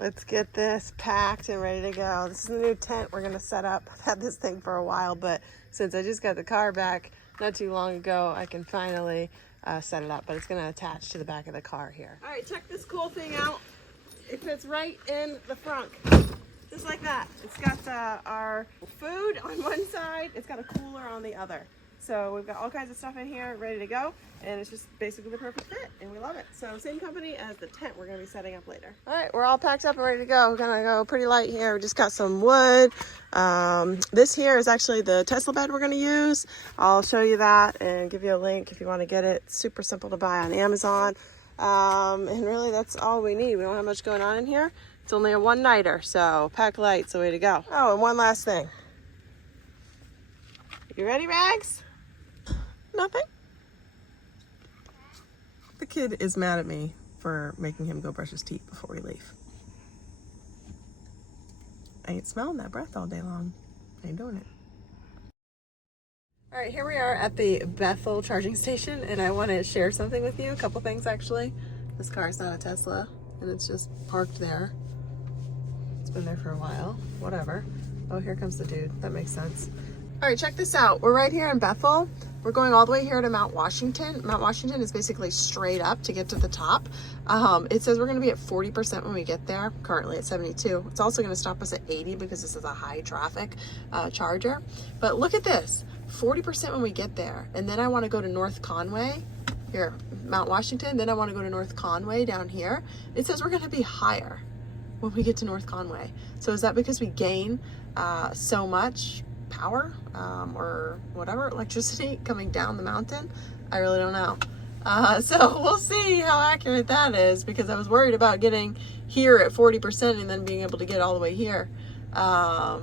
Let's get this packed and ready to go. This is the new tent we're gonna set up. I've had this thing for a while, but since I just got the car back not too long ago, I can finally set it up, but it's gonna attach to the back of the car here. All right, check this cool thing out. It fits right in the front, just like that. It's got our food on one side, it's got a cooler on the other. So we've got all kinds of stuff in here ready to go, and it's just basically the perfect fit, and we love it. So same company as the tent we're gonna be setting up later. All right, we're all packed up and ready to go. We're gonna go pretty light here. We just got some wood. This here is actually the Tesla bed we're gonna use. I'll show you that and give you a link if you wanna get it. It's super simple to buy on Amazon. And really that's all we need. We don't have much going on in here. It's only a one-nighter, so pack light's the way to go. Oh, and one last thing. You ready, Rags? Nothing. The kid is mad at me for making him go brush his teeth before we leave. I ain't smelling that breath all day long. I ain't doing it. All right, here we are at the Bethel charging station, and I want to share something with you. A couple things, actually. This car is not a Tesla, and it's just parked there. It's been there for a while. Whatever. Oh, here comes the dude. That makes sense. All right, check this out. We're right here in Bethel. We're going all the way here to Mount Washington. Mount Washington is basically straight up to get to the top. It says we're gonna be at 40% when we get there, currently at 72. It's also gonna stop us at 80 because this is a high traffic charger. But look at this, 40% when we get there. And then I wanna go to North Conway, here, Mount Washington. Then I wanna go to North Conway down here. It says we're gonna be higher when we get to North Conway. So is that because we gain so much power or whatever, electricity coming down the mountain? I really don't know. So we'll see how accurate that is, because I was worried about getting here at 40% and then being able to get all the way here. But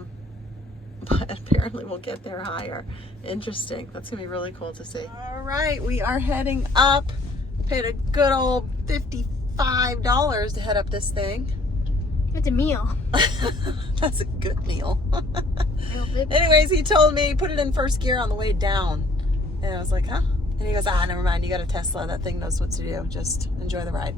apparently we'll get there higher. Interesting. That's gonna be really cool to see. All right, we are heading up. Paid a good old $55 to head up this thing. It's a meal. That's a good meal. Anyways, he told me put it in first gear on the way down. And I was like, huh? And he goes, never mind. You got a Tesla. That thing knows what to do. Just enjoy the ride.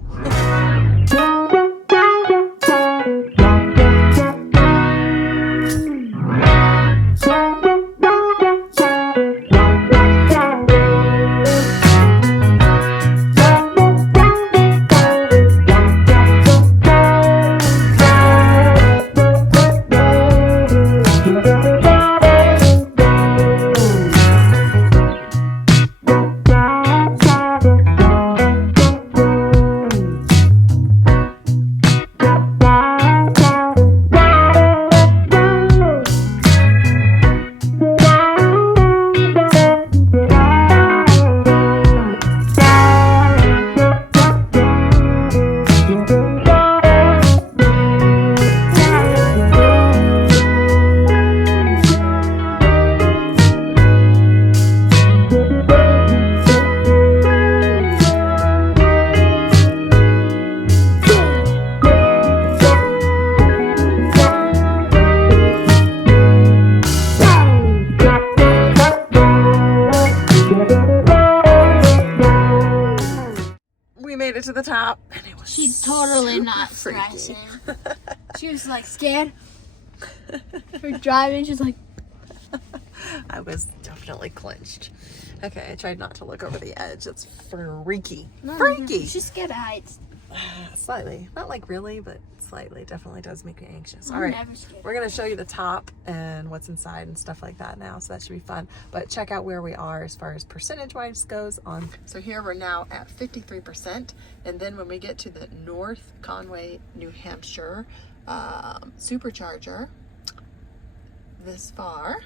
To the top, and it was She's totally not stressing. She was like scared for driving. She's like, I was definitely clenched. Okay, I tried not to look over the edge. That's freaky. Freaky. She's scared of heights. Slightly, not like really, but slightly. Definitely does make me anxious. I'm all right, never scared. We're gonna show you the top and what's inside and stuff like that now, so that should be fun. But check out where we are as far as percentage wise goes on. So here we're now at 53%, and then when we get to the North Conway, New Hampshire supercharger, this far,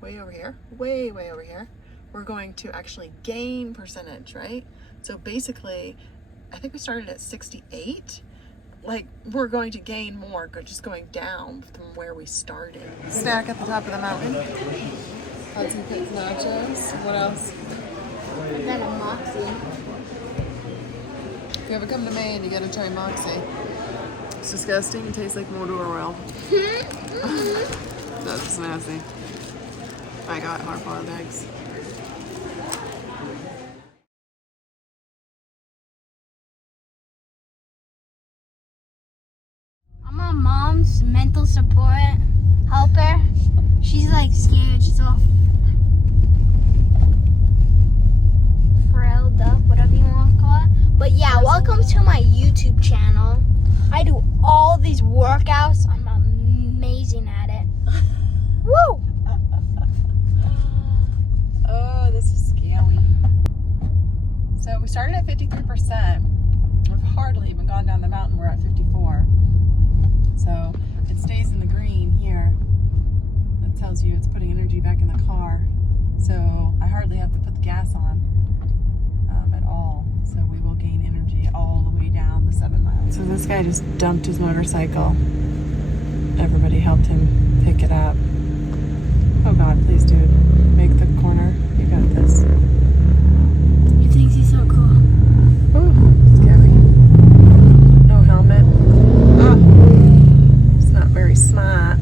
way over here, way over here, we're going to actually gain percentage, right? So basically, I think we started at 68. Like, we're going to gain more just going down from where we started. Snack at the top of the mountain. Hudson Pits nachos. What else? I got a Moxie. If you ever come to Maine, you gotta try Moxie. It's disgusting. It tastes like motor oil. That's nasty. I got hard-boiled eggs. mom's mental support helper. She's like scared. She's all frailed up, whatever you want to call it. But yeah, welcome to my YouTube channel. I do all these workouts. I'm amazing at it. Woo! Oh, this is scary. So we started at 53%. We've hardly even gone down the mountain. We're at 54. So it stays in the green here. That tells you it's putting energy back in the car. So I hardly have to put the gas on at all. So we will gain energy all the way down the 7 miles. So this guy just dumped his motorcycle. Everybody helped him pick it up. Oh God, please, dude, make the corner. You got this. He thinks he's so cool. Ooh, scary. No helmet. Oh, it's not very smart.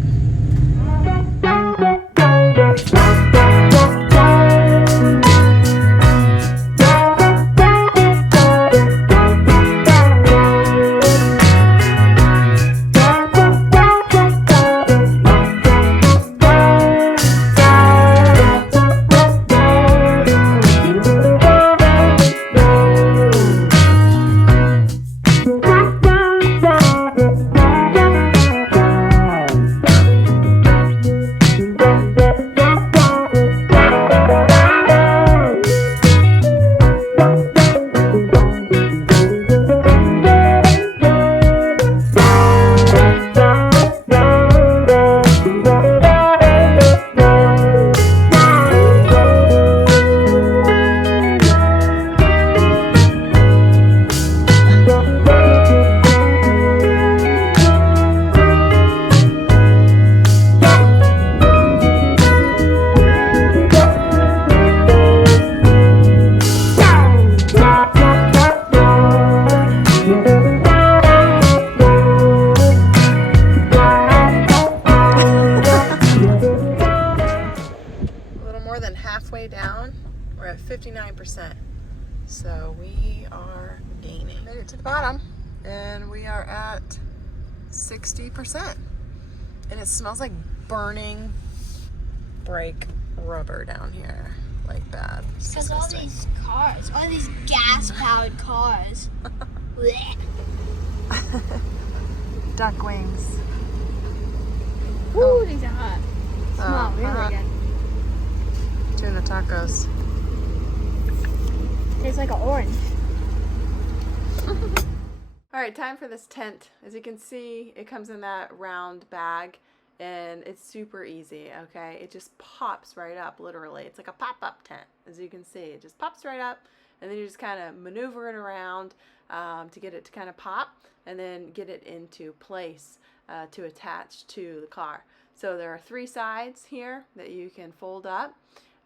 Halfway down, we're at 59%. So we are gaining. Made it to the bottom, and we are at 60%. And it smells like burning brake rubber down here, like bad. Because all these cars, all these gas-powered cars. Duck wings. Ooh, these are hot. Smell really good. Tuna tacos. Tastes like an orange. All right, time for this tent. As you can see, it comes in that round bag, and it's super easy, okay? It just pops right up, literally. It's like a pop-up tent, as you can see. It just pops right up, and then you just kind of maneuver it around to get it to kind of pop, and then get it into place to attach to the car. So there are 3 sides here that you can fold up.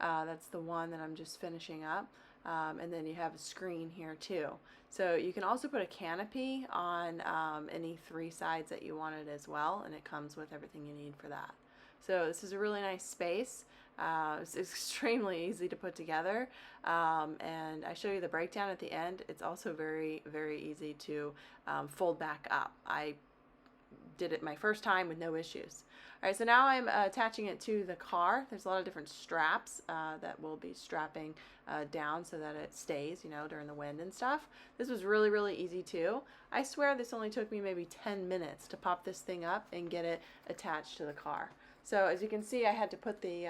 That's the one that I'm just finishing up. And then you have a screen here too. So you can also put a canopy on any 3 sides that you wanted as well, and it comes with everything you need for that. So this is a really nice space. It's extremely easy to put together, and I show you the breakdown at the end. It's also very, very easy to fold back up. I did it my first time with no issues. All right, so now I'm attaching it to the car. There's a lot of different straps that will be strapping down so that it stays, you know, during the wind and stuff. This was really, really easy too. I swear this only took me maybe 10 minutes to pop this thing up and get it attached to the car. So as you can see, I had to put the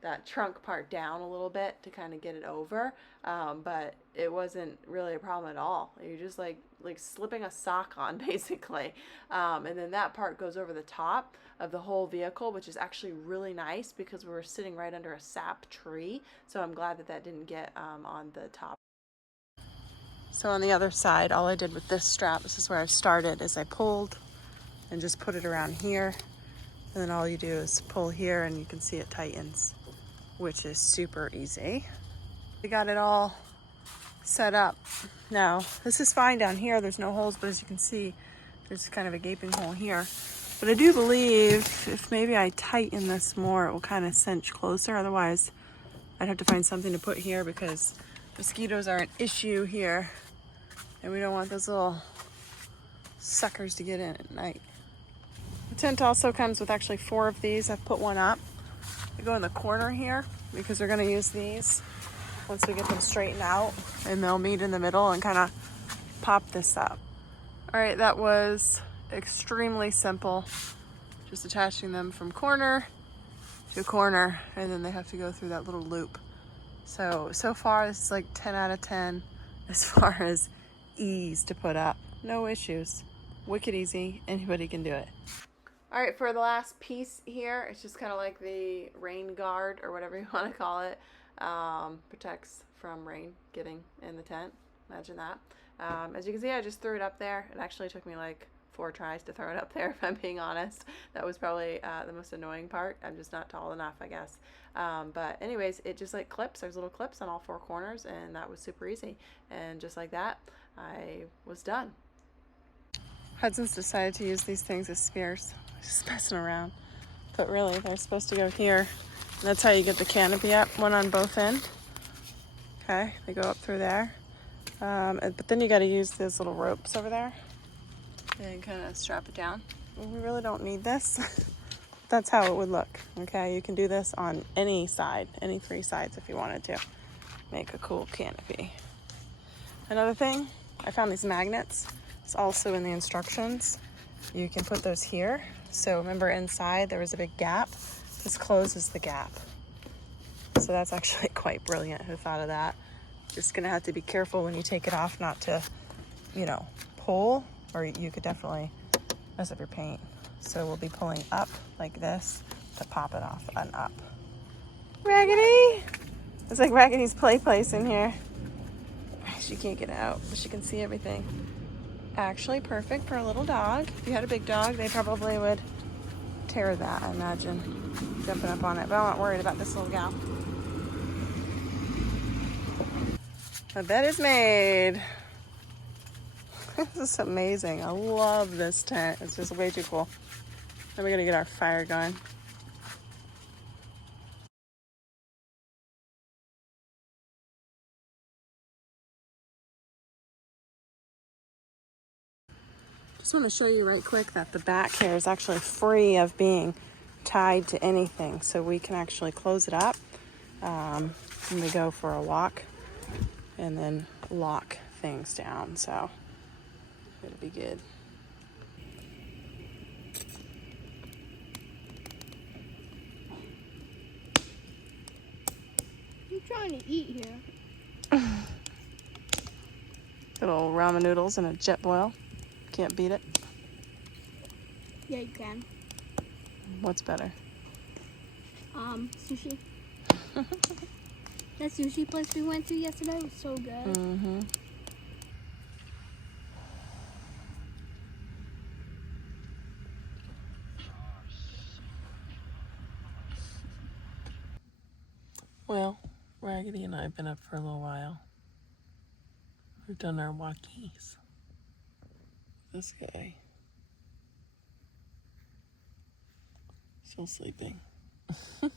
that trunk part down a little bit to kind of get it over, but it wasn't really a problem at all. You're just like slipping a sock on basically, and then that part goes over the top of the whole vehicle, which is actually really nice because we were sitting right under a sap tree, so I'm glad that that didn't get on the top. So on the other side, all I did with this strap, this is where I started, is I pulled and just put it around here, and then all you do is pull here and you can see it tightens, which is super easy. We got it all set up. Now, this is fine down here. There's no holes, but as you can see, there's kind of a gaping hole here. But I do believe if maybe I tighten this more, it will kind of cinch closer. Otherwise, I'd have to find something to put here because mosquitoes are an issue here. And we don't want those little suckers to get in at night. tent also comes with actually 4 of these. I've put one up. They go in the corner here because we're going to use these once we get them straightened out, and they'll meet in the middle and kind of pop this up. All right, that was extremely simple. Just attaching them from corner to corner, and then they have to go through that little loop. So far this is like 10 out of 10 as far as ease to put up. No issues. Wicked easy. Anybody can do it. All right, for the last piece here, it's just kind of like the rain guard or whatever you want to call it. Protects from rain getting in the tent. Imagine that. As you can see, I just threw it up there. It actually took me like 4 tries to throw it up there, if I'm being honest. That was probably the most annoying part. I'm just not tall enough, I guess. But anyways, it just like clips. There's little clips on all 4 corners, and that was super easy. And just like that, I was done. Hudson's decided to use these things as spears. Just messing around. But really, they're supposed to go here. And that's how you get the canopy up, one on both ends. Okay, they go up through there. But then you got to use those little ropes over there and kind of strap it down. We really don't need this. That's how it would look. Okay, you can do this on any side, any 3 sides if you wanted to. Make a cool canopy. Another thing, I found these magnets. It's also in the instructions. You can put those here. So remember inside there was a big gap. This closes the gap. So that's actually quite brilliant. Who thought of that? Just gonna have to be careful when you take it off not to, pull, or you could definitely mess up your paint. So we'll be pulling up like this to pop it off and up. Raggedy! It's like Raggedy's play place in here. She can't get out, but she can see everything. Actually perfect for a little dog. If you had a big dog, they probably would tear that, I imagine, jumping up on it. But I'm not worried about this little gal. The bed is made. This is amazing. I love this tent. It's just way too cool. Then we're gonna get our fire going. Just want to show you right quick that the back here is actually free of being tied to anything. So we can actually close it up when we go for a walk and then lock things down. So it'll be good. I'm trying to eat here. Little ramen noodles and a jet boil. Can't beat it. Yeah, you can. What's better? Sushi. That sushi place we went to yesterday was so good. Mm-hmm. Well, Raggedy and I have been up for a little while. We've done our walkies. This guy still sleeping. It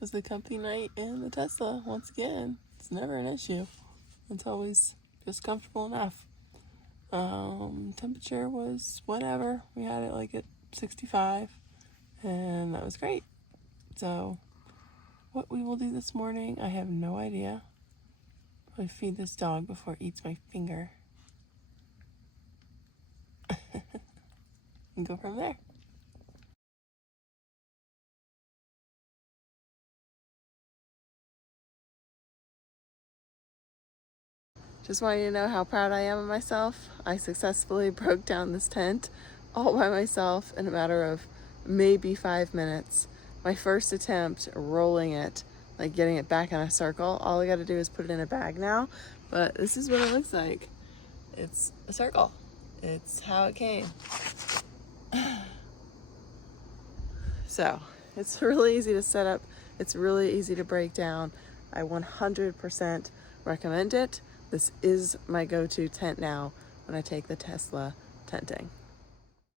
was the company night in the Tesla once again. It's never an issue. It's always just comfortable enough. Temperature was whatever. We had it like at 65, and that was great. So what we will do this morning, I have no idea. Probably feed this dog before it eats my finger. And go from there. Just want you to know how proud I am of myself. I successfully broke down this tent all by myself in a matter of maybe 5 minutes. My first attempt rolling it, like getting it back in a circle. All I got to do is put it in a bag now, but this is what it looks like. It's a circle. It's how it came. So it's really easy to set up. It's really easy to break down. I 100% recommend it. This is my go-to tent now when I take the Tesla tenting.